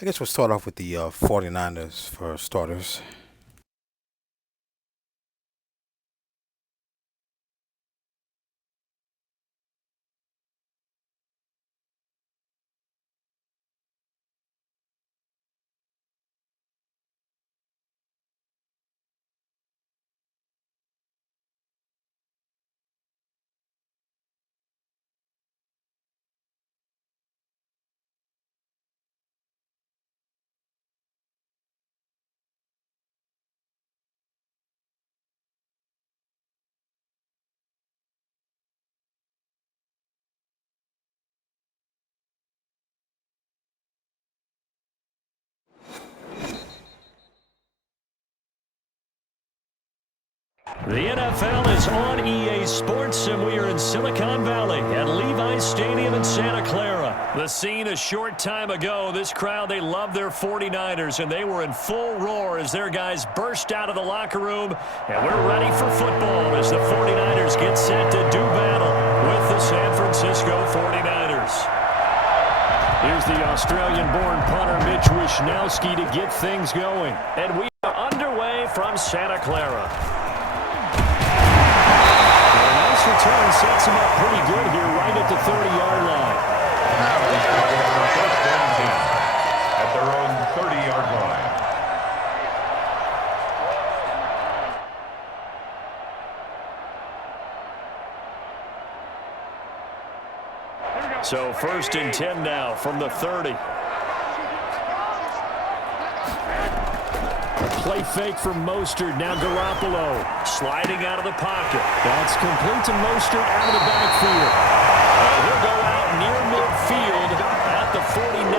I guess we'll start off with the 49ers for starters. The NFL is on EA Sports, and we are in Silicon Valley at Levi's Stadium in Santa Clara. The scene a short time ago. This crowd, they love their 49ers, and they were in full roar as their guys burst out of the locker room. And we're ready for football as the 49ers get set to do battle with the San Francisco 49ers. Here's the Australian-born punter Mitch Wishnowsky to get things going. And we are underway from Santa Clara. Return sets him up pretty good here right at the 30-yard line. Now he's got it on first and 10 at their own 30-yard line. So first and 10 now from the 30. Play fake from Mostert. Now Garoppolo sliding out of the pocket. That's complete to Mostert out of the backfield. He'll go out near midfield at the 49.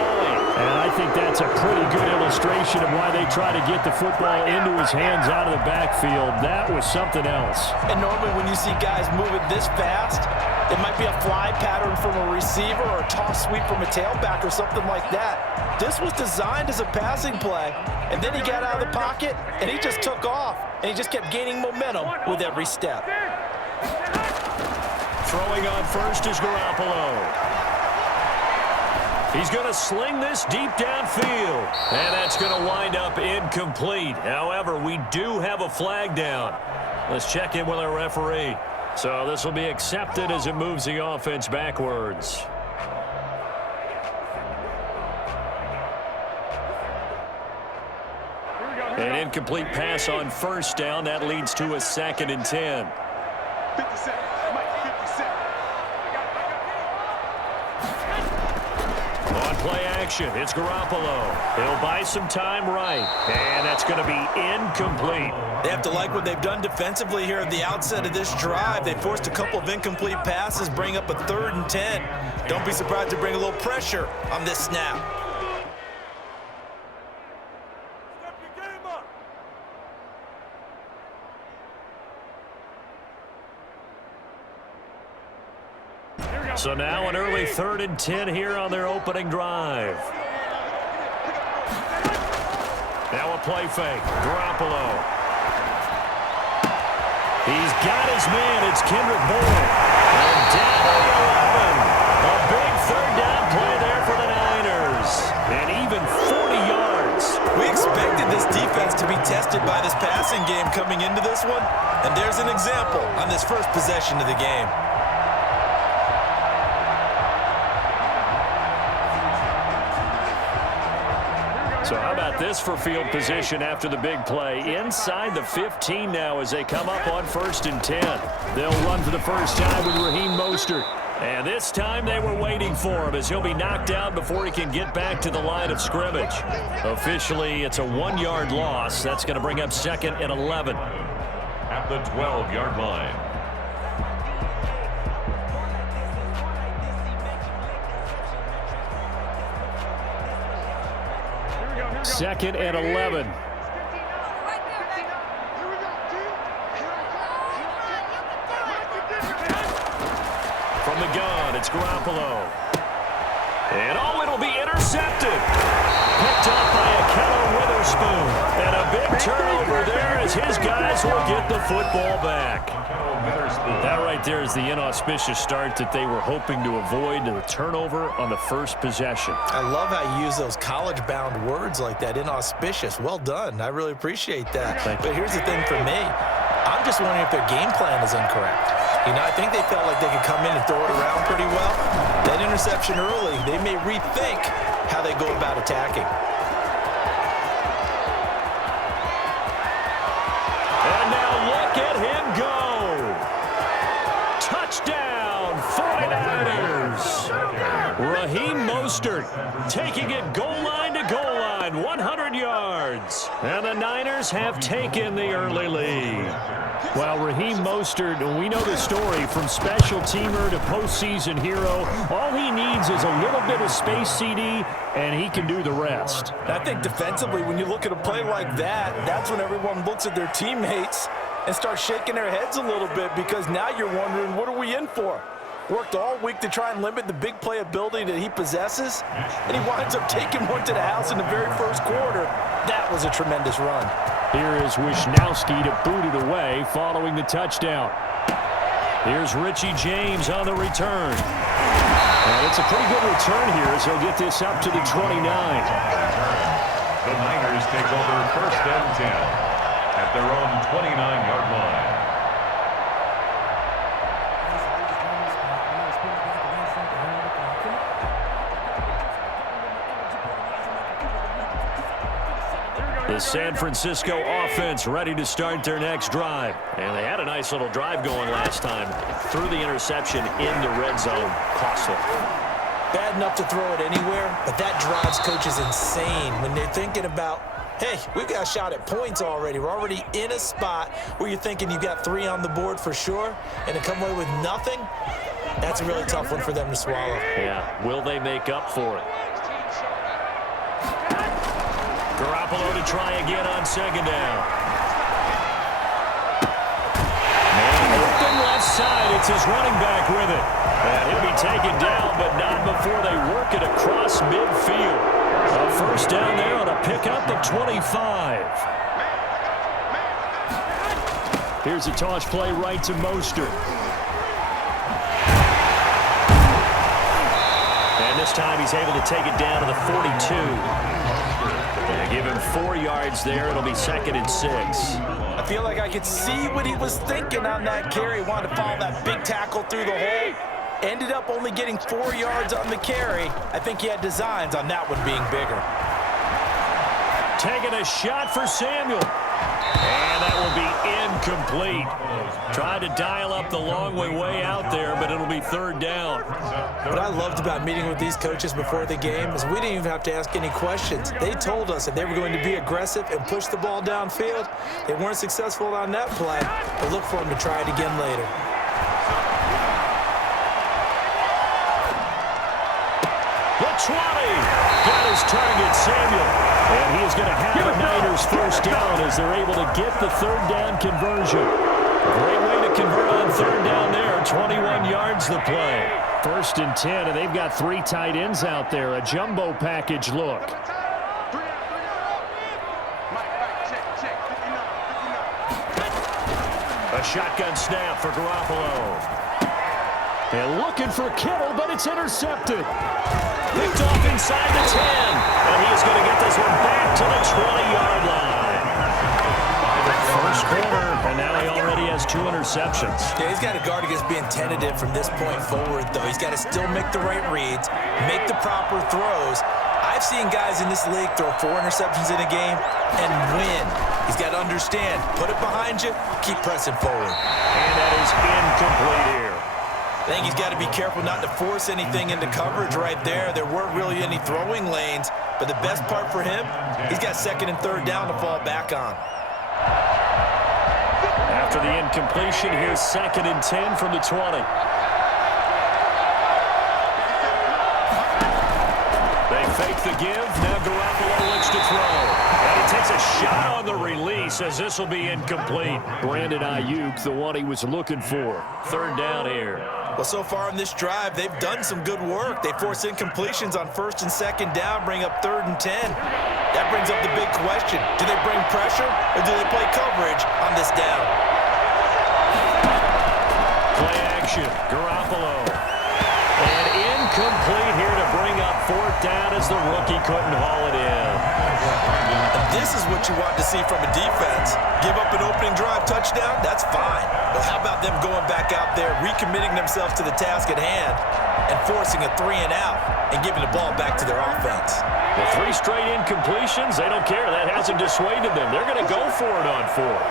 And I think that's a pretty good illustration of why they try to get the football into his hands out of the backfield. That was something else. And normally when you see guys moving this fast, it might be a fly pattern from a receiver or a toss sweep from a tailback or something like that. This was designed as a passing play, and then he got out of the pocket, and he just took off, and he just kept gaining momentum with every step. Throwing on first is Garoppolo. He's going to sling this deep downfield, and that's going to wind up incomplete. However, we do have a flag down. Let's check in with our referee. So this will be accepted as it moves the offense backwards. An incomplete pass on first down. That leads to a 2nd and 10. 50 seconds. On play action, it's Garoppolo. He'll buy some time right, and that's going to be incomplete. They have to like what they've done defensively here at the outset of this drive. They forced a couple of incomplete passes, bring up a 3rd and 10. Don't be surprised to bring a little pressure on this snap. So now an early 3rd and 10 here on their opening drive. Now a play fake. Garoppolo. He's got his man. It's Kendrick Bourne. And down to the 11. A big 3rd down play there for the Niners. And even 40 yards. We expected this defense to be tested by this passing game coming into this one. And there's an example on this first possession of the game. So how about this for field position after the big play? Inside the 15 now as they come up on 1st and 10. They'll run for the first time with Raheem Mostert. And this time they were waiting for him as he'll be knocked down before he can get back to the line of scrimmage. Officially, it's a 1-yard loss. That's going to bring up 2nd and 11. At the 12-yard line. 2nd and 11. From the gun, it's Garoppolo. And it'll be intercepted. Picked up by a Keller Witherspoon. And a big turnover there as as his guys will get the football back. That right there is the inauspicious start that they were hoping to avoid, the turnover on the first possession. I love how you use those college-bound words like that, inauspicious. Well done. I really appreciate that. But here's the thing for me. I'm just wondering if their game plan is incorrect. You know, I think they felt like they could come in and throw it around pretty well. That interception early, they may rethink how they go about attacking. And now look at him go. Touchdown, 49ers. Raheem Mostert taking it goal line to goal line, 100 yards. And the Niners have taken the early lead. Well, Raheem Mostert, we know the story, from special teamer to postseason hero. All he needs is a little bit of space, CD, and he can do the rest. I think defensively, when you look at a play like that, that's when everyone looks at their teammates and starts shaking their heads a little bit, because now you're wondering, what are we in for? Worked all week to try and limit the big play ability that he possesses, and he winds up taking one to the house in the very first quarter. That was a tremendous run. Here is Wisnowski to boot it away following the touchdown. Here's Richie James on the return. And it's a pretty good return here as he'll get this up to the 29. The Niners take over 1st and 10 at their own 29-yard line. The San Francisco offense ready to start their next drive. And they had a nice little drive going last time. Threw the interception in the red zone. Costly. Bad enough to throw it anywhere, but that drives coaches insane when they're thinking about, hey, we've got a shot at points already. We're already in a spot where you're thinking you've got 3 on the board for sure, and to come away with nothing, that's a really tough one for them to swallow. Yeah, will they make up for it? Garoppolo to try again on 2nd down. And open left side, it's his running back with it. And he'll be taken down, but not before they work it across midfield. A 1st down there on a pickup of 25. Here's a toss play right to Mostert. And this time he's able to take it down to the 42. Give him 4 yards there. It'll be 2nd and 6. I feel like I could see what he was thinking on that carry. He wanted to follow that big tackle through the hole. Ended up only getting 4 yards on the carry. I think he had designs on that one being bigger. Taking a shot for Samuel. And that will be incomplete. Tried to dial up the long way out there, but it'll be 3rd down. What I loved about meeting with these coaches before the game is we didn't even have to ask any questions. They told us that they were going to be aggressive and push the ball downfield. They weren't successful on that play, but look for them to try it again later. The 20 got his target, Samuel. And he is going to have a Niners 1st down as they're able to get the 3rd down conversion. Great way to convert on 3rd down there. 21 yards the play. 1st and 10, and they've got 3 tight ends out there. A jumbo package look. A shotgun snap for Garoppolo. And looking for Kittle, but it's intercepted. Picked off inside the 10. And he is going to get this one back to the 20-yard line. 1st quarter, and now he already has 2 interceptions. Yeah, he's got to guard against being tentative from this point forward, though. He's got to still make the right reads, make the proper throws. I've seen guys in this league throw 4 interceptions in a game and win. He's got to understand, put it behind you, keep pressing forward. And that is incomplete here. I think he's got to be careful not to force anything into coverage right there. There weren't really any throwing lanes, but the best part for him, he's got 2nd and 3rd down to fall back on. After the incompletion, here's 2nd and 10 from the 20. They fake the give. Now Garoppolo looks to throw. And he takes a shot on the release as this will be incomplete. Brandon Ayuk, the one he was looking for. 3rd down here. Well, so far on this drive, they've done some good work. They force incompletions on 1st and 2nd down, bring up 3rd and 10. That brings up the big question. Do they bring pressure or do they play coverage on this down? Play action. Garoppolo. And incomplete here to bring up fourth down as the rookie couldn't haul it in. And this is what you want to see from a defense. Give up an opening drive touchdown, that's fine. But how about them going back out there, recommitting themselves to the task at hand, and forcing a 3-and-out and giving the ball back to their offense? The 3 straight incompletions, they don't care. That hasn't dissuaded them. They're going to go for it on 4th.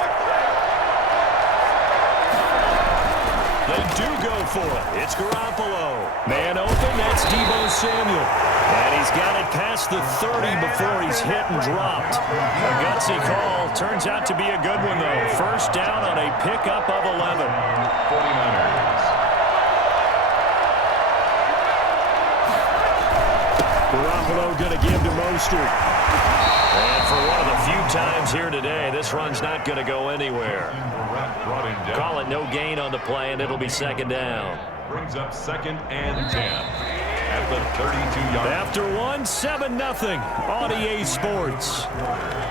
They do go for it. It's Garoppolo. Man open, that's Deebo Samuel. And he's got it past the 30 before he's hit and dropped. A gutsy call. Turns out to be a good one, though. First down on a pickup of 11. 49ers. Garoppolo going to give to Mostert. And for one of the few times here today, this run's not going to go anywhere. Call it no gain on the play, and it'll be second down. Brings up 2nd and 10 at the 32-yard line. After one, 7-0 on EA Sports.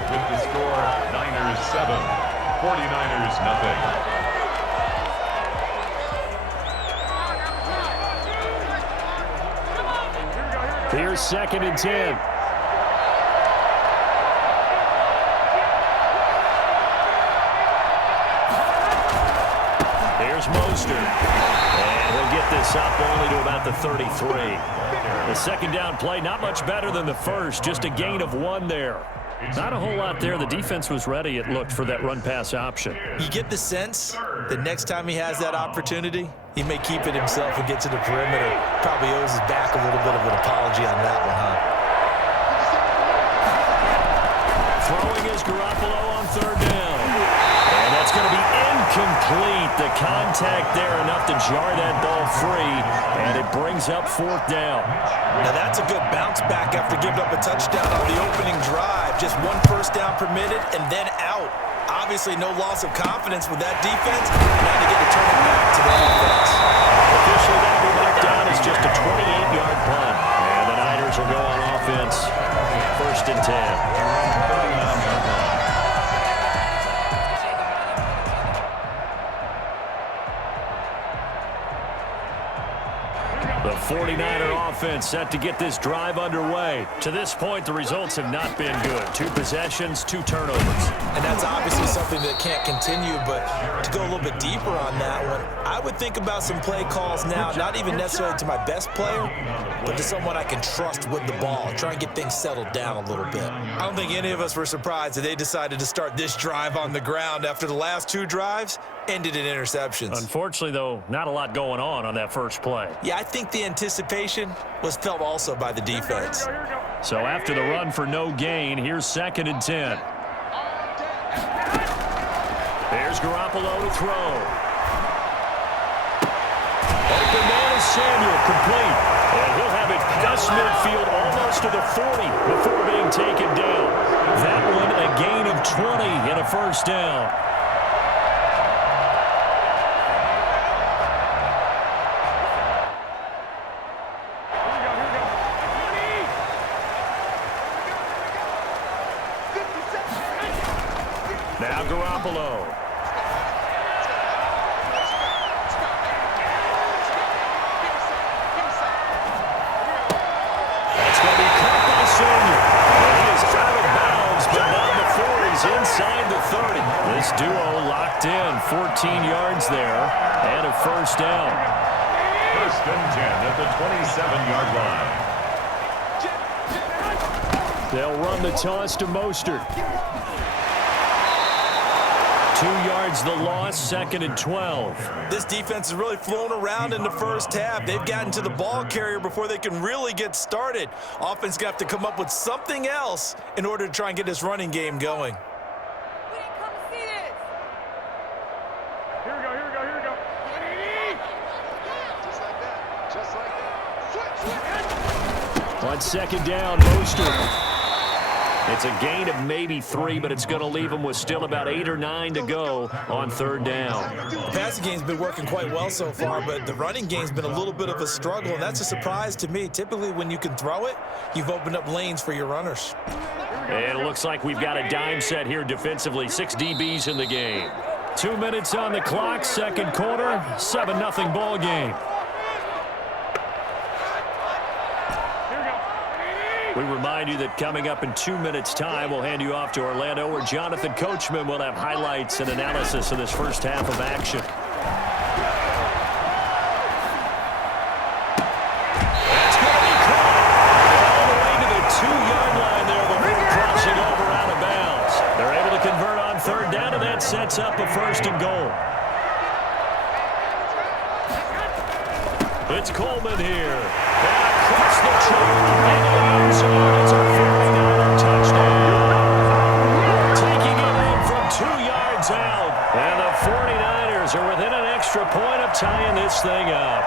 With the score, Niners 7, 49ers nothing. Here's 2nd and 10. Here's Mostert. And he'll get this up only to about the 33. The second down play, not much better than the first, just a gain of 1 there. Not a whole lot there. The defense was ready, it looked, for that run-pass option. You get the sense that next time he has that opportunity, he may keep it himself and get to the perimeter. Probably owes his back a little bit of an apology on that one, huh? Throwing is Garoppolo on 3rd down. And that's going to be incomplete. The contact there enough to jar that ball free, and it brings up 4th down. Now that's a good bounce back after giving up a touchdown on the opening drive. Just 1 first down permitted and then out. Obviously no loss of confidence with that defense. Now they get to turn it back to the offense. Officially that will back down is just a 28-yard punt. And the Niners will go on offense. 1st and 10. The 49er offense set to get this drive underway. To this point, the results have not been good. 2 possessions, 2 turnovers. And that's obviously something that can't continue, but to go a little bit deeper on that one, I would think about some play calls now, not even necessarily to my best player, but to someone I can trust with the ball, try and get things settled down a little bit. I don't think any of us were surprised that they decided to start this drive on the ground after the last 2 drives ended in interceptions. Unfortunately, though, not a lot going on that first play. Yeah, I think the anticipation was felt also by the defense. So after the run for no gain, here's 2nd and 10. There's Garoppolo to throw. Open man is Samuel, complete. And he'll have it past midfield almost to the 40 before being taken down. That one a gain of 20 and a first down. Now Garoppolo. That's going to be caught by Samuel. And he is out of bounds, but not before he's inside the 30. This duo locked in, 14 yards there, and a first down. 1st and 10 at the 27-yard line. They'll run the toss to Mostert. 2 yards the loss, 2nd and 12. This defense has really flown around in the first half. They've gotten to the ball carrier before they can really get started. Offense got to come up with something else in order to try and get this running game going. We didn't come to see this. Here we go. Just like that. On 2nd down, Mostert. It's a gain of maybe 3, but it's going to leave them with still about 8 or 9 to go on 3rd down. The passing game's been working quite well so far, but the running game's been a little bit of a struggle, and that's a surprise to me. Typically, when you can throw it, you've opened up lanes for your runners. Here we And it looks like we've got a dime set here defensively. 6 DBs in the game. 2 minutes on the clock, second quarter, 7-0 ball game. We remind you that coming up in 2 minutes' time, we'll hand you off to Orlando, where Jonathan Coachman will have highlights and analysis of this first half of action. That's going to be caught all the way to the 2-yard line there before crossing over out of bounds. They're able to convert on third down, and that sets up a first and goal. It's Coleman here. And across the track into the end zone. It's a 49er touchdown. Taking it in from 2 yards out. And the 49ers are within an extra point of tying this thing up.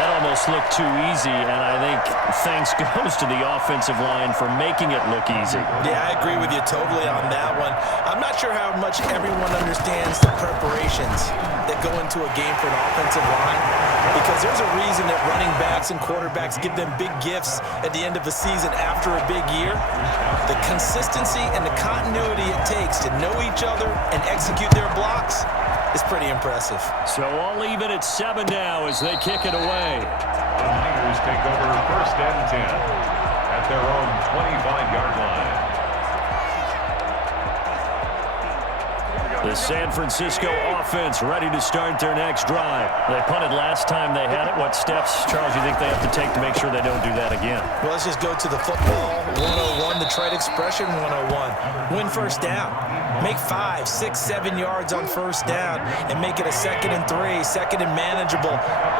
That almost looked too easy, and I think thanks goes to the offensive line for making it look easy. Yeah, I agree with you totally on that one. I'm not sure how much everyone understands the preparations that go into a game for an offensive line, because there's a reason that running backs and quarterbacks give them big gifts at the end of the season after a big year. The consistency and the continuity it takes to know each other and execute their blocks is pretty impressive. So all even at 7 now as they kick it away. The Niners take over first and 10 at their own 25-yard line. The San Francisco offense ready to start their next drive. They punted last time they had it. What steps, Charles, you think they have to take to make sure they don't do that again? Well, let's just go to the football 101, the trade expression 101. Win first down. Make 5, 6, 7 yards on first down and make it a 2nd and 3, second and manageable.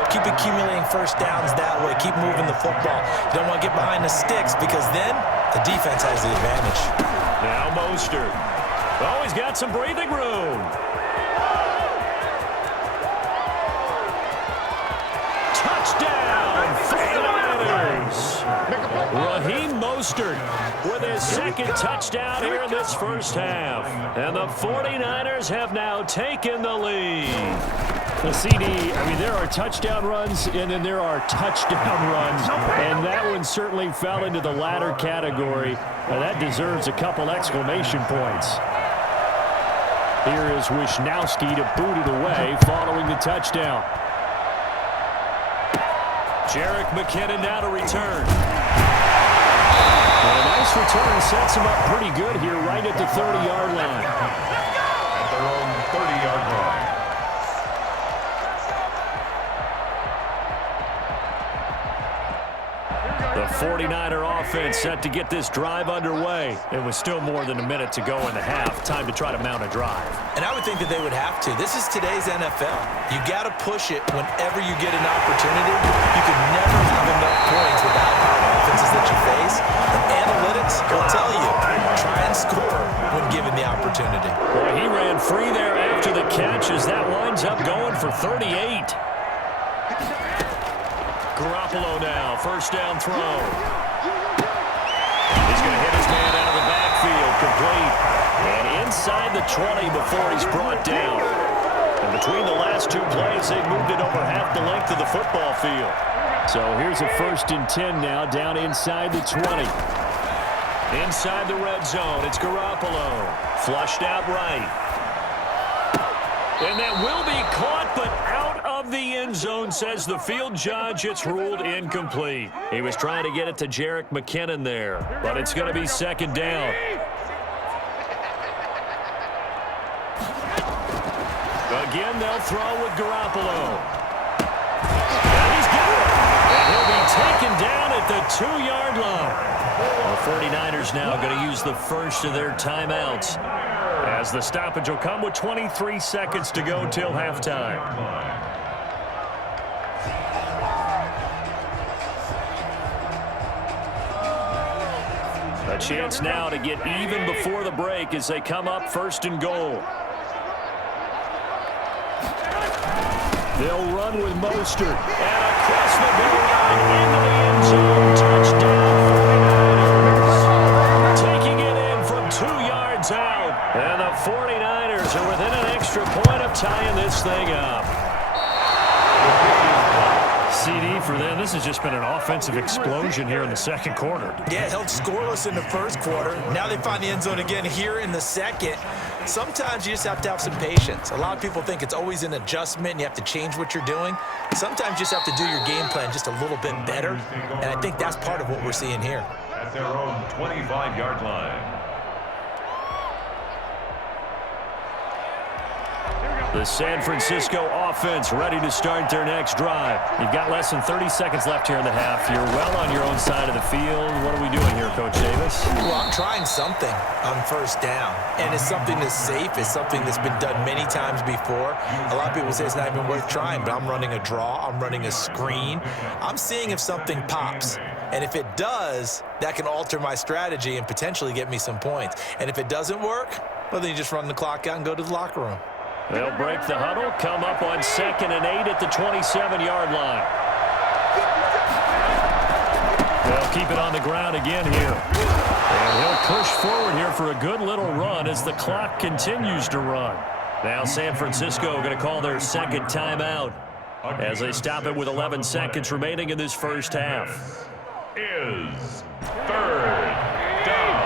Keep accumulating first downs that way. Keep moving the football. You don't want to get behind the sticks, because then the defense has the advantage. Now Mostert. Oh, he's got some breathing room. Touchdown, 49ers. Raheem Mostert with his second touchdown here in this first half. And the 49ers have now taken the lead. The CD, I mean, there are touchdown runs, and then there are touchdown runs, and that one certainly fell into the latter category. Now, that deserves a couple exclamation points. Here is Wisnowski to boot it away following the touchdown. Jerick McKinnon now to return. And a nice return sets him up pretty good here right at the 30-yard line. At their own 30-yard line. The 49er offense set to get this drive underway. It was still more than a minute to go in the half. Time to try to mount a drive. And I would think that they would have to. This is today's NFL. You got to push it whenever you get an opportunity. You can never have enough points with the high-powered offenses that you face. And analytics will tell you, try and score when given the opportunity. Boy, he ran free there after the catch as that winds up going for 38. Garoppolo now, first down throw. He's going to hit his man out of the backfield, complete. And inside the 20 before he's brought down. And between the last two plays, they moved it over half the length of the football field. So here's a first and 10 now, down inside the 20. Inside the red zone, it's Garoppolo. Flushed out right. And that will be caught, but out of the end zone, says the field judge. It's ruled incomplete. He was trying to get it to Jerick McKinnon there, but it's going to be second down. Again, they'll throw with Garoppolo. And he's got it. And he'll be taken down at the 2-yard line. The 49ers now going to use the first of their timeouts, as the stoppage will come with 23 seconds to go till halftime. A chance now to get even before the break as they come up first and goal. They'll run with Mostert. And across the goal line into the end zone. Touchdown, 49ers. Taking it in from 2 yards out. And the 49ers are within an extra point of tying this thing up. CD for them. This has just been an offensive explosion here in the second quarter. Yeah, held scoreless in the first quarter. Now they find the end zone again here in the second. Sometimes you just have to have some patience. A lot of people think it's always an adjustment and you have to change what you're doing. Sometimes you just have to do your game plan just a little bit better, and I think that's part of what we're seeing here. At their own 25-yard line. The San Francisco offense ready to start their next drive. You've got less than 30 seconds left here in the half. You're well on your own side of the field. What are we doing here, Coach Davis? Well, I'm trying something on first down, and it's something that's safe. It's something that's been done many times before. A lot of people say it's not even worth trying, but I'm running a draw. I'm running a screen. I'm seeing if something pops. And if it does, that can alter my strategy and potentially get me some points. And if it doesn't work, well, then you just run the clock out and go to the locker room. They'll break the huddle, come up on 2nd and 8 at the 27-yard line. They'll keep it on the ground again here. And he'll push forward here for a good little run as the clock continues to run. Now San Francisco going to call their second timeout as they stop it with 11 seconds remaining in this first half. Is third down.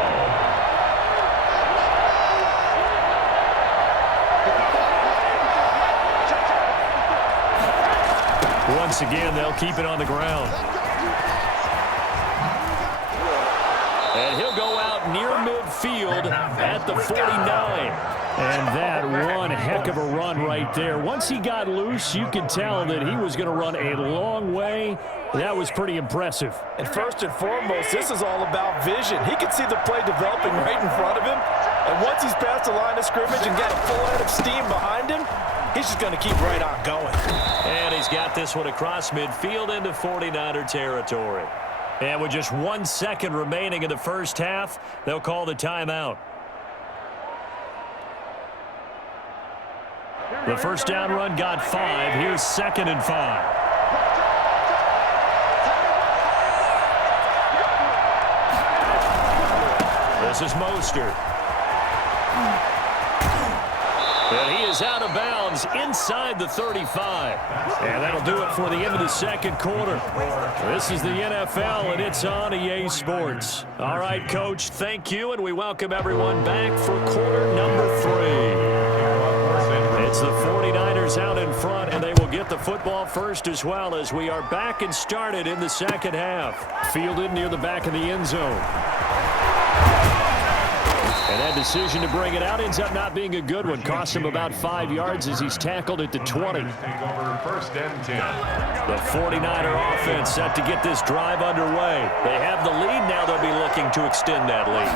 Once again, they'll keep it on the ground. And he'll go out near midfield at the 49. And that one heck of a run right there. Once he got loose, you could tell that he was going to run a long way. That was pretty impressive. And first and foremost, this is all about vision. He can see the play developing right in front of him. And once he's past the line of scrimmage and got a full head of steam behind him, he's just going to keep right on going. And he's got this one across midfield into 49er territory. And with just 1 second remaining in the first half, they'll call the timeout. The first down run got 5. Here's 2nd and 5. This is Mostert. And he is out of bounds inside the 35. And that'll do it for the end of the second quarter. This is the NFL, and it's on EA Sports. All right, Coach, thank you, and we welcome everyone back for quarter number 3. It's the 49ers out in front, and they will get the football first as well as we are back and started in the second half. Fielded near the back of the end zone. And that decision to bring it out ends up not being a good one. Cost him about 5 yards as he's tackled at the 20. Take over first and 10. The 49er offense set to get this drive underway. They have the lead. Now they'll be looking to extend that lead.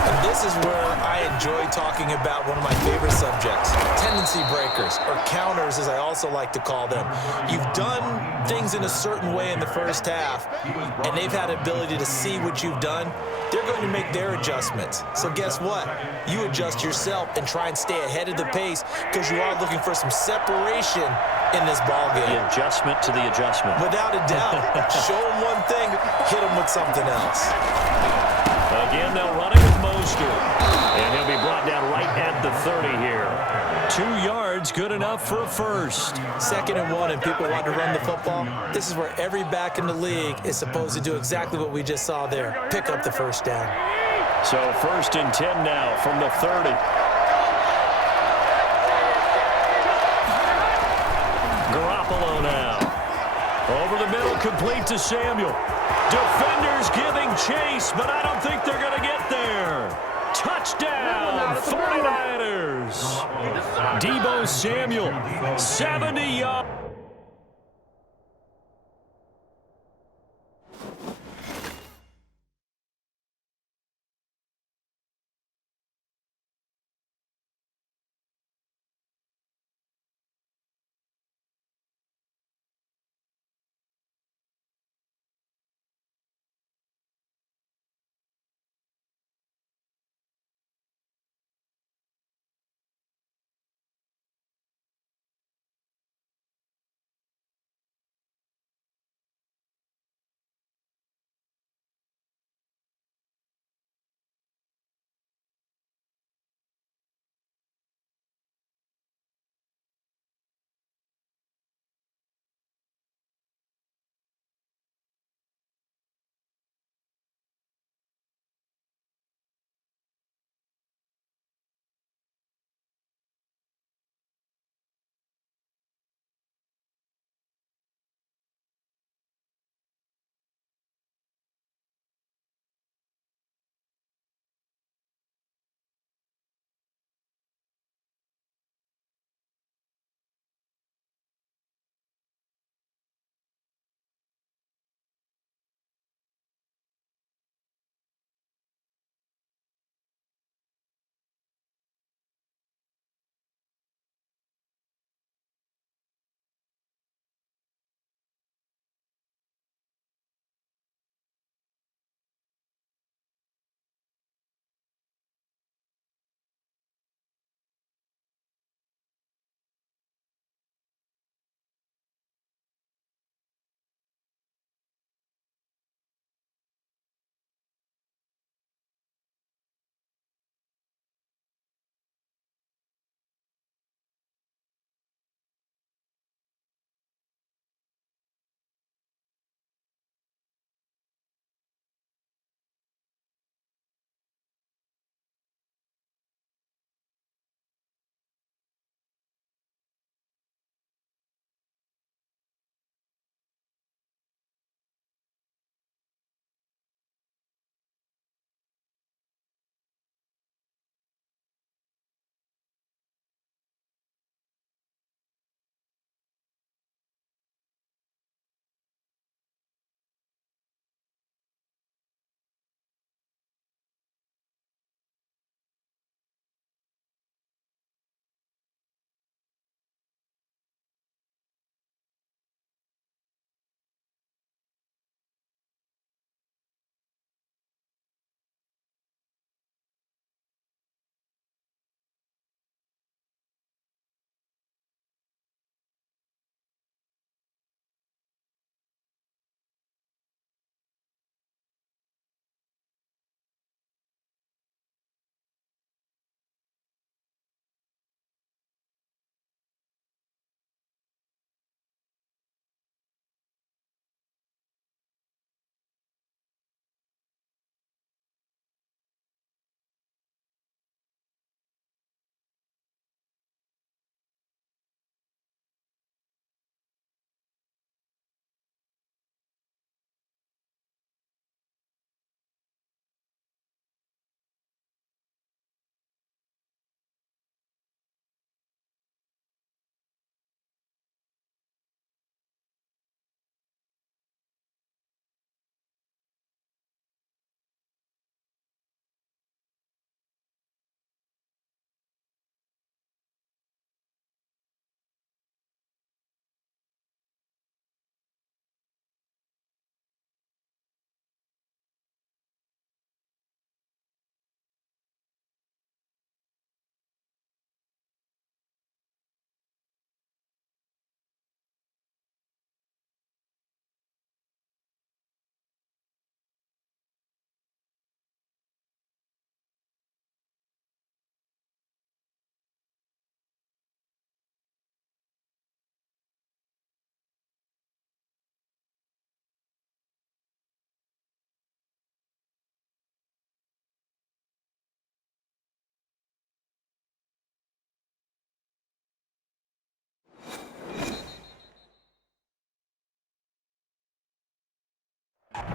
And this is where I enjoy talking about one of my favorite subjects, tendency breakers, or counters as I also like to call them. You've done things in a certain way in the first half, and they've had the ability to see what you've done. They're going to make their adjustments. So guess what? You adjust yourself and try and stay ahead of the pace because you are looking for some separation in this ballgame. The adjustment to the adjustment. Without a doubt. Show them one thing, hit them with something else. Again, they'll run it with Mostert. And he'll be brought down right at the 30 here. 2 yards, good enough for a first. 2nd and 1, and people want to run the football. This is where every back in the league is supposed to do exactly what we just saw there. Pick up the first down. So 1st and 10 now from the 30. Garoppolo now. Over the middle, complete to Samuel. Defenders giving chase, but I don't think they're going to get there. Touchdown, 49ers. Deebo Samuel, 70 yards.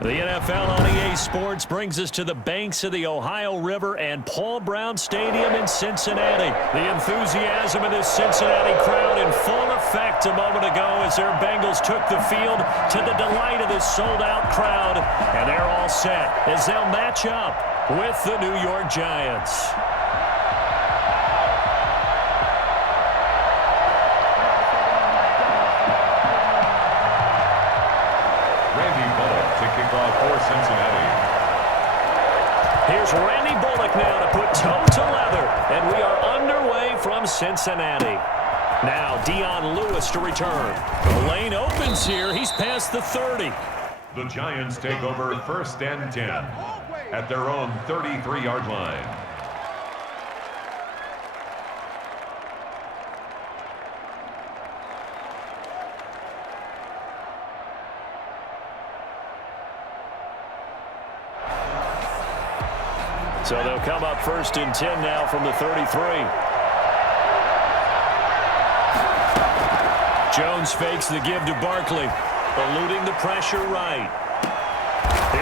The NFL on EA Sports brings us to the banks of the Ohio River and Paul Brown Stadium in Cincinnati. The enthusiasm of this Cincinnati crowd in full effect a moment ago as their Bengals took the field to the delight of this sold-out crowd. And they're all set as they'll match up with the New York Giants. For Cincinnati. Here's Randy Bullock now to put toe to leather, and we are underway from Cincinnati. Now Dion Lewis to return. The lane opens here. He's past the 30. The Giants take over 1st and 10 at their own 33-yard line. So they'll come up 1st and 10 now from the 33. Jones fakes the give to Barkley, eluding the pressure right.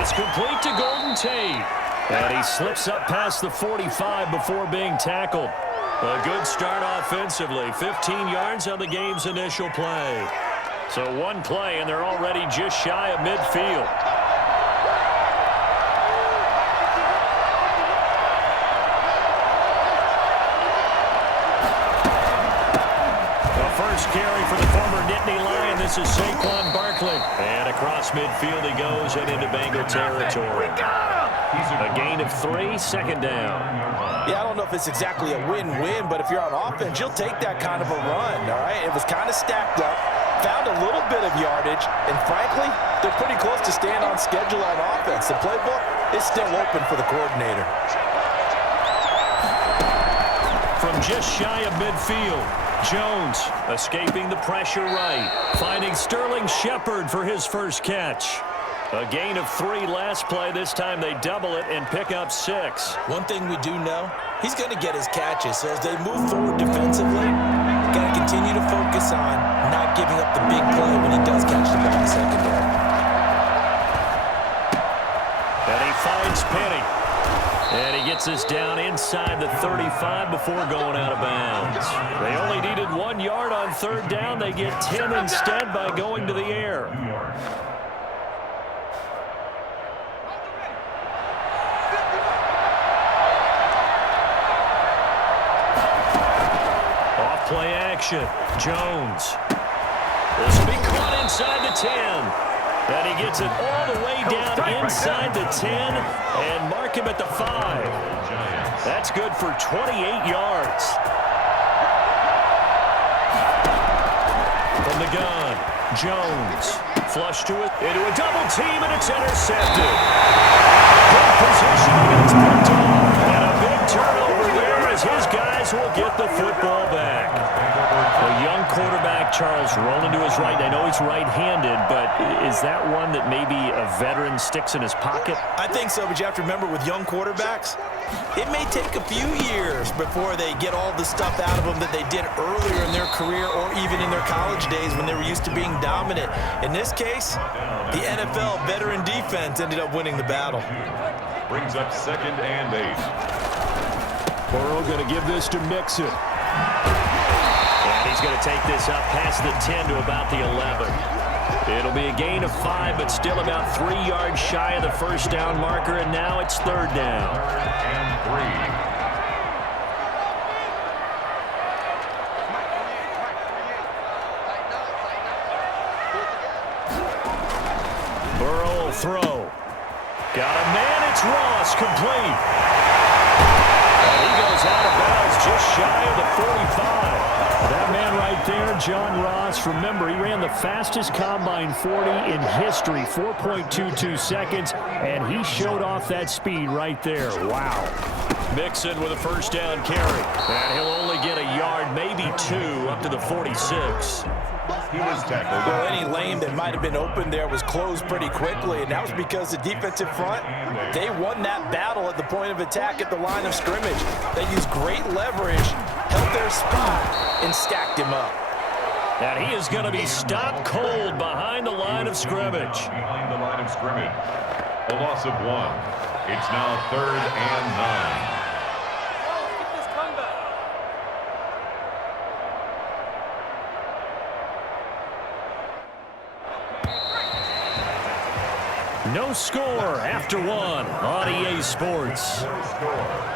It's complete to Golden Tate. And he slips up past the 45 before being tackled. A good start offensively. 15 yards on the game's initial play. So one play, and they're already just shy of midfield. First carry for the former Nittany Lion. This is Saquon Barkley. And across midfield he goes and into Bengal territory. A gain of 3, 2nd down. Yeah, I don't know if it's exactly a win-win, but if you're on offense, you'll take that kind of a run, all right? It was kind of stacked up, found a little bit of yardage, and frankly, they're pretty close to staying on schedule on offense. The playbook is still open for the coordinator. From just shy of midfield, Jones escaping the pressure right, finding Sterling Shepard for his first catch. A gain of 3 last play. This time they double it and pick up 6. One thing we do know, he's going to get his catches. So as they move forward defensively, got to continue to focus on not giving up the big play when he does catch the ball in the secondary. And he finds Penny. And he gets us down inside the 35 before going out of bounds. They only needed 1 yard on 3rd down. They get 10 instead by going to the air. Off play action. Jones. This will be caught inside the 10. And he gets it all the way down inside the 10 and mark him at the 5. That's good for 28 yards. From the gun, Jones. Flush to it, into a double team, and it's intercepted. Good position against Pinto. And a big turnover there as his guys will get the football back. A young quarterback, Charles, rolling to his right. I know he's right-handed, but is that one that maybe a veteran sticks in his pocket? I think so, but you have to remember with young quarterbacks, it may take a few years before they get all the stuff out of them that they did earlier in their career or even in their college days when they were used to being dominant. In this case, the NFL veteran defense ended up winning the battle. Brings up 2nd and 8. Burrow going to give this to Mixon. And he's going to take this up past the 10 to about the 11. It'll be a gain of 5, but still about 3 yards shy of the 1st down marker, and now it's 3rd down. 3rd and 3. Burrow will throw. Got a man, it's Ross, complete. And he goes out of bounds just shy of the 45. That man right there, John Ross, remember, he ran the fastest combine 40 in history, 4.22 seconds, and he showed off that speed right there. Wow. Mixon with a 1st down carry, and he'll only get a yard, maybe 2, up to the 46. He was tackled. Well, any lane that might have been open there was closed pretty quickly, and that was because the defensive front, they won that battle at the point of attack at the line of scrimmage. They used great leverage, held their spot, and stacked him up. And he is going to be stopped cold behind the line of scrimmage. Behind the line of scrimmage. A loss of 1. It's now 3rd and 9. No score after 1 on EA Sports. No score.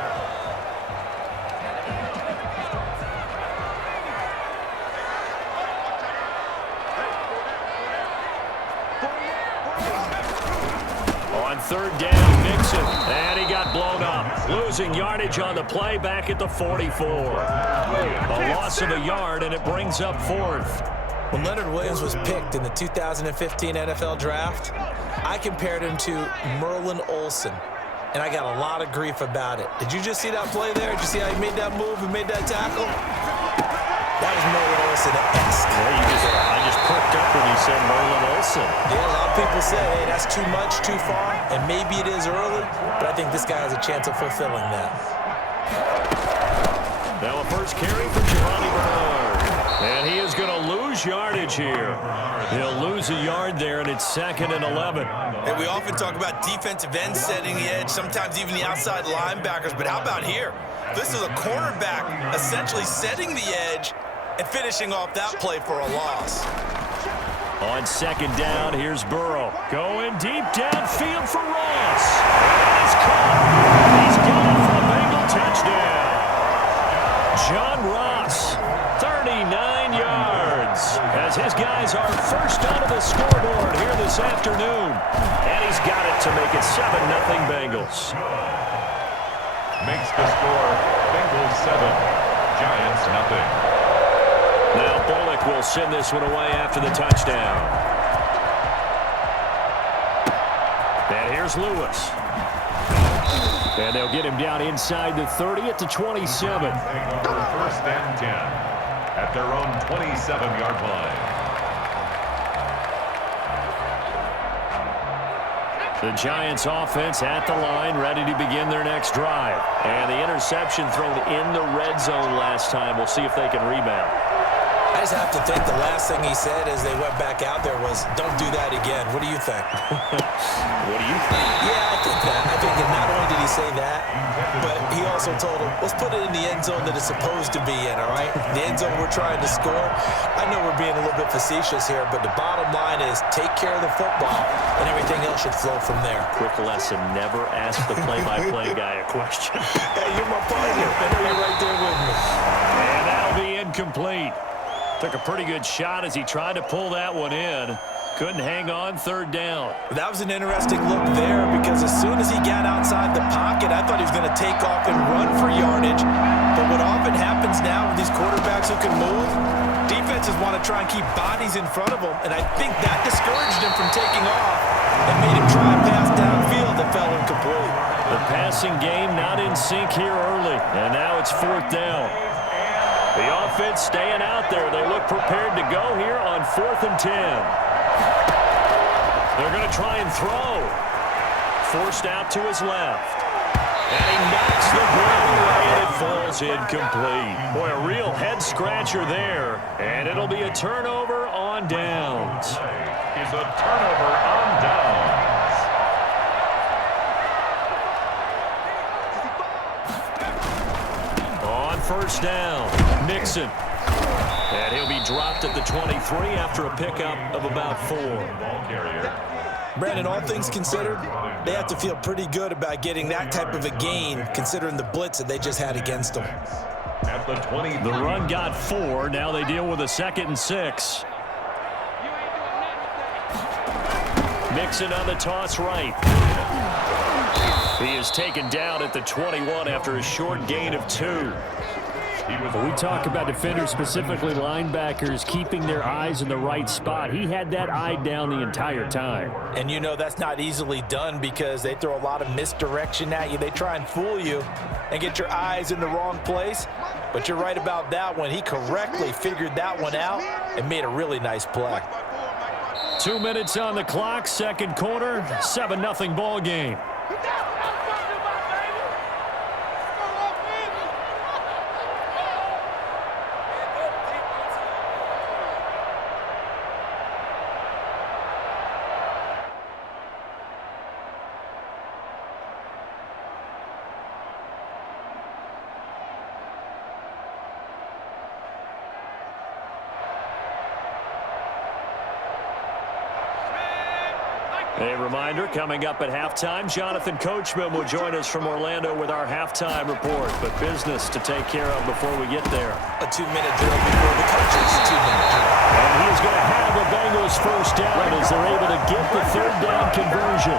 On 3rd down, Nixon, and he got blown up. Losing yardage on the play back at the 44. A loss of a yard, and it brings up 4th. When Leonard Williams was picked in the 2015 NFL Draft, I compared him to Merlin Olsen, and I got a lot of grief about it. Did you just see that play there? Did you see how he made that move and made that tackle? That was Merlin Olsen-esque. Yeah, I just perked up when you said Merlin Olsen. Yeah, a lot of people say, hey, that's too much, too far, and maybe it is early, but I think this guy has a chance of fulfilling that. Now a first carry for Giovanni Bernard. And he is going to lose yardage here. He'll lose a yard there, and it's 2nd and 11. Hey, we often talk about defensive ends setting the edge, sometimes even the outside linebackers, but how about here? This is a cornerback essentially setting the edge and finishing off that play for a loss. On 2nd down, here's Burrow. Going deep downfield for Ross. And he's caught. He's got it for a Bengal touchdown. John Ross, 39 yards, as his guys are first onto the scoreboard here this afternoon. And he's got it to make it 7-0 Bengals. Makes the score Bengals 7, Giants nothing. Now Bullock will send this one away after the touchdown. And here's Lewis. And they'll get him down inside the 30 at the 27. Take over 1st and 10 at their own 27-yard line. The Giants offense at the line, ready to begin their next drive. And the interception thrown in the red zone last time. We'll see if they can rebound. I just have to think the last thing he said as they went back out there was, don't do that again. What do you think? What do you think? Yeah, I think that. I think that not only did he say that, but he also told him, let's put it in the end zone that it's supposed to be in, all right? The end zone we're trying to score. I know we're being a little bit facetious here, but the bottom line is take care of the football, and everything else should flow from there. Quick lesson, never ask the play-by-play guy a question. Hey, you're my partner. I know you're right there with me. And that'll be incomplete. Took a pretty good shot as he tried to pull that one in. Couldn't hang on 3rd down. That was an interesting look there because as soon as he got outside the pocket, I thought he was going to take off and run for yardage. But what often happens now with these quarterbacks who can move, defenses want to try and keep bodies in front of them, and I think that discouraged him from taking off and made him try and pass downfield that fell incomplete. The passing game not in sync here early, and now it's 4th down. The offense staying out there. They look prepared to go here on 4th and 10. They're going to try and throw. Forced out to his left. And he knocks the ball away, and it falls incomplete. Boy, a real head-scratcher there. And it'll be a turnover on downs. Is a turnover on downs. On 1st down, Nixon. And he'll be dropped at the 23 after a pickup of about 4. Ball carrier. Brandon, all things considered, they have to feel pretty good about getting that type of a gain considering the blitz that they just had against them. At the 20. The run got 4. Now they deal with a 2nd and 6. Nixon on the toss right. He is taken down at the 21 after a short gain of 2. We talk about defenders, specifically linebackers, keeping their eyes in the right spot. He had that eye down the entire time. And you know that's not easily done because they throw a lot of misdirection at you. They try and fool you and get your eyes in the wrong place. But you're right about that one. He correctly figured that one out and made a really nice play. 2 minutes on the clock, 2nd quarter, 7-0 ball game. A reminder, coming up at halftime, Jonathan Coachman will join us from Orlando with our halftime report. But business to take care of before we get there. A 2-minute drill before the coach's 2-minute drill. And he is going to have the Bengals first down as they're able to get the third down conversion.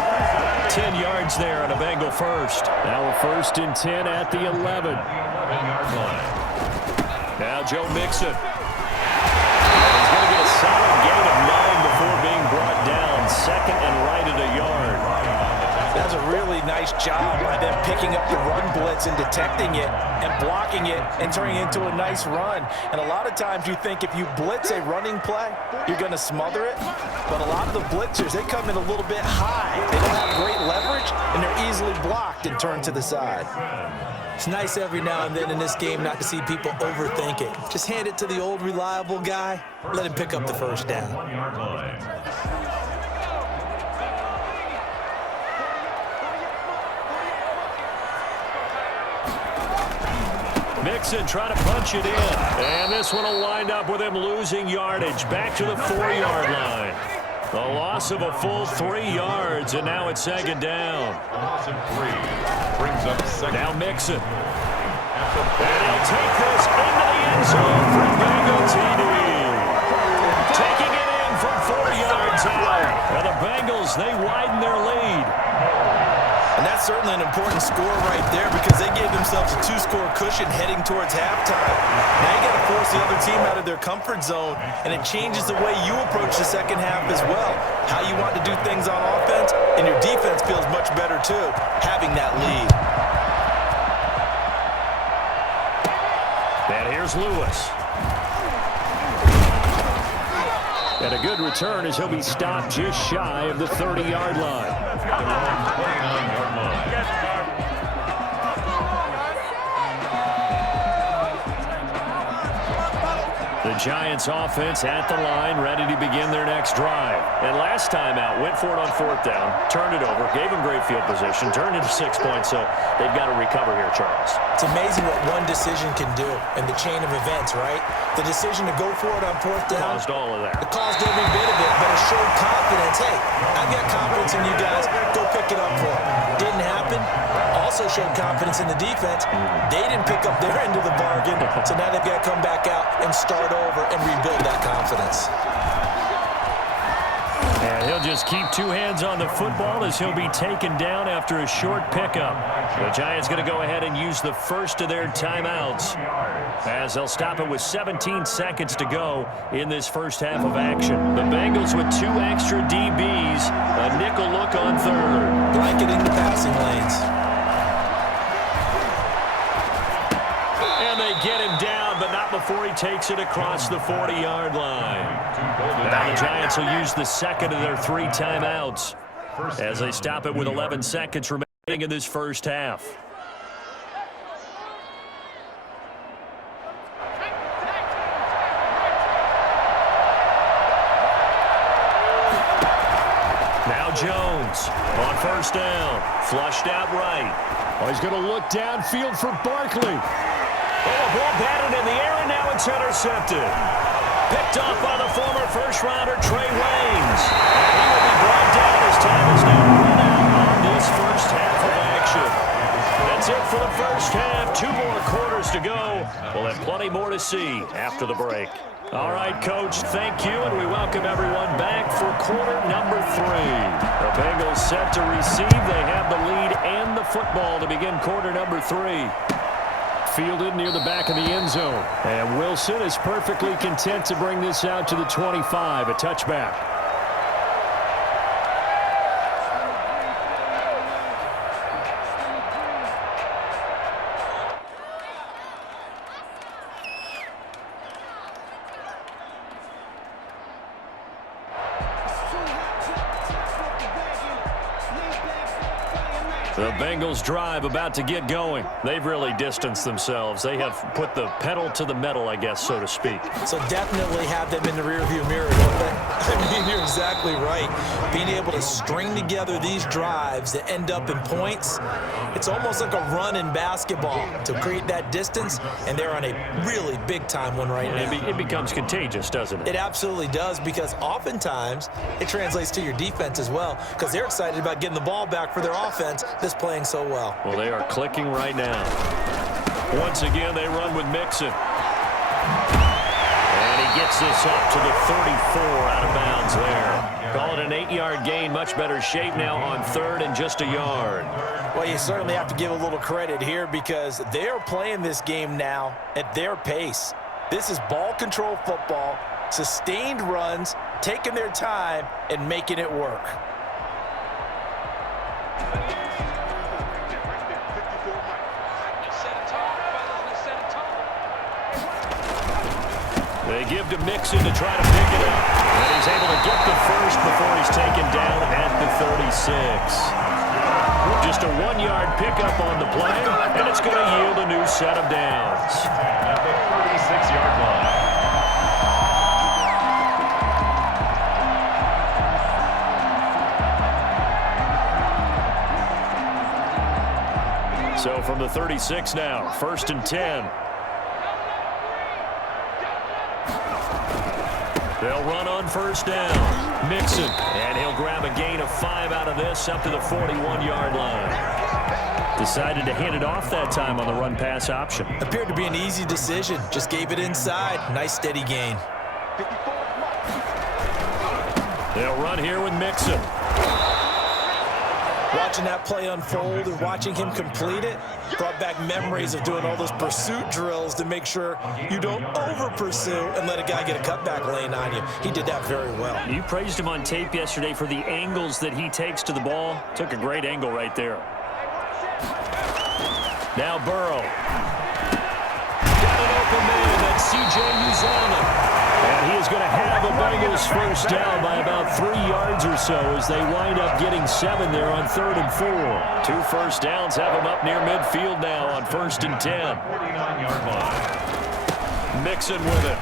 10 yards there on a Bengal first. Now a 1st and 10 at the 11. Now Joe Mixon. And he's going to get a solid gain of 9 before being brought down. 2nd and right at a yard. That's a really nice job by them picking up the run blitz and detecting it and blocking it and turning it into a nice run. And a lot of times you think if you blitz a running play, you're going to smother it. But a lot of the blitzers, they come in a little bit high. They don't have great leverage, and they're easily blocked and turned to the side. It's nice every now and then in this game not to see people overthink it. Just hand it to the old reliable guy. Let him pick up the first down. Mixon trying to punch it in. And this one will wind up with him losing yardage. Back to the 4-yard line. The loss of a full 3 yards, and now it's 2nd down. Brings up 2nd. Now Mixon. And he'll take this into the end zone for a Bengal TD. Taking it in from 4 yards out. And the Bengals, they widen their lead. And that's certainly an important score right there because they gave themselves a 2-score cushion heading towards halftime. Now you got to force the other team out of their comfort zone, and it changes the way you approach the second half as well. How you want to do things on offense, and your defense feels much better too, having that lead. And here's Lewis. And a good return as he'll be stopped just shy of the 30-yard line. 29-yard line. The Giants offense at the line, ready to begin their next drive. And last time out, went for it on 4th down, turned it over, gave them great field position, turned into 6 points, so they've got to recover here, Charles. It's amazing what one decision can do in the chain of events, right? The decision to go for it on 4th down. Caused all of that. It caused every bit of it, but it showed confidence. Hey, I've got confidence in you guys. Go pick it up for them. Didn't happen. Also showed confidence in the defense. They didn't pick up their end of the bargain, so now they've got to come back out and start over and rebuild that confidence. And he'll just keep 2 hands on the football as he'll be taken down after a short pickup. The Giants going to go ahead and use the first of their timeouts as they'll stop it with 17 seconds to go in this first half of action. The Bengals with 2 extra DBs, a nickel look on 3rd. Blanketing the passing lanes. And they get him down, but not before he takes it across the 40-yard line. Now the Giants will use the second of their 3 timeouts as they stop it with 11 seconds remaining in this first half. Now Jones on 1st down, flushed out right. Oh, he's going to look downfield for Barkley. Oh, ball batted in the air, and now it's intercepted. Picked off by the former first-rounder Trey Waynes. And he will be brought down as time is now run out on this first half of action. That's it for the first half. 2 more quarters to go. We'll have plenty more to see after the break. All right, Coach, thank you, and we welcome everyone back for quarter number 3. The Bengals set to receive. They have the lead and the football to begin quarter number 3. Fielded near the back of the end zone. And Wilson is perfectly content to bring this out to the 25, a touchback. The Bengals drive about to get going. They've really distanced themselves. They have put the pedal to the metal, I guess, so to speak. So definitely have them in the rearview mirror, don't they? I mean, you're exactly right. Being able to string together these drives that end up in points, it's almost like a run in basketball to create that distance, and they're on a really big-time one right now. It becomes contagious, doesn't it? It absolutely does, because oftentimes it translates to your defense as well, because they're excited about getting the ball back for their offense that's playing so well. Well, they are clicking right now. Once again, they run with Mixon. And he gets this up to the 34 out of bounds there. Call it an 8-yard gain. Much better shape now on 3rd and just a yard. Well, you certainly have to give a little credit here, because they are playing this game now at their pace. This is ball control football, sustained runs, taking their time, and making it work. They give to Mixon to try to pick it up. And he's able to get the first before he's taken down at the 36. Just a 1-yard pickup on the play, and it's going to yield a new set of downs. At the 36-yard line. So from the 36 now, 1st and 10. They'll run on 1st down. Mixon, and he'll grab a gain of 5 out of this up to the 41-yard line. Decided to hand it off that time on the run-pass option. Appeared to be an easy decision. Just gave it inside. Nice steady gain. They'll run here with Mixon. Watching that play unfold and watching him complete it brought back memories of doing all those pursuit drills to make sure you don't over-pursue and let a guy get a cutback lane on you. He did that very well. You praised him on tape yesterday for the angles that he takes to the ball. Took a great angle right there. Now Burrow. Got an open man. That's C.J. Uzomah. And he is going to have the Bengals first down by about 3 yards or so as they wind up getting 7 there on 3rd and 4. 2 first downs have them up near midfield now on 1st and 10. 49-yard line. Mixon with it.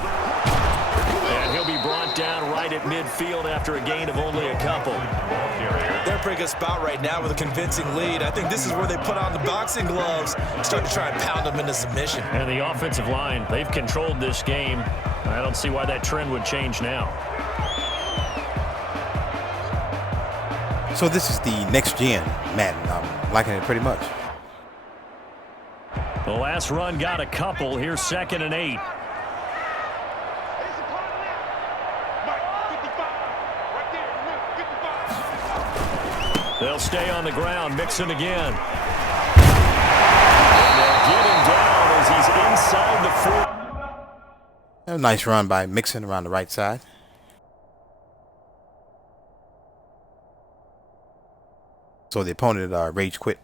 And he'll be brought down right at midfield after a gain of only a couple. They're in a pretty good spot right now with a convincing lead. I think this is where they put on the boxing gloves and start to try and pound them into submission. And the offensive line, they've controlled this game. I don't see why that trend would change now. So this is the next gen Madden. I'm liking it pretty much. The last run got a couple. Here's 2nd and 8. They'll stay on the ground. Mixon again. And they'll get him down as he's inside the 4. A nice run by Mixon around the right side. So the opponent rage quit.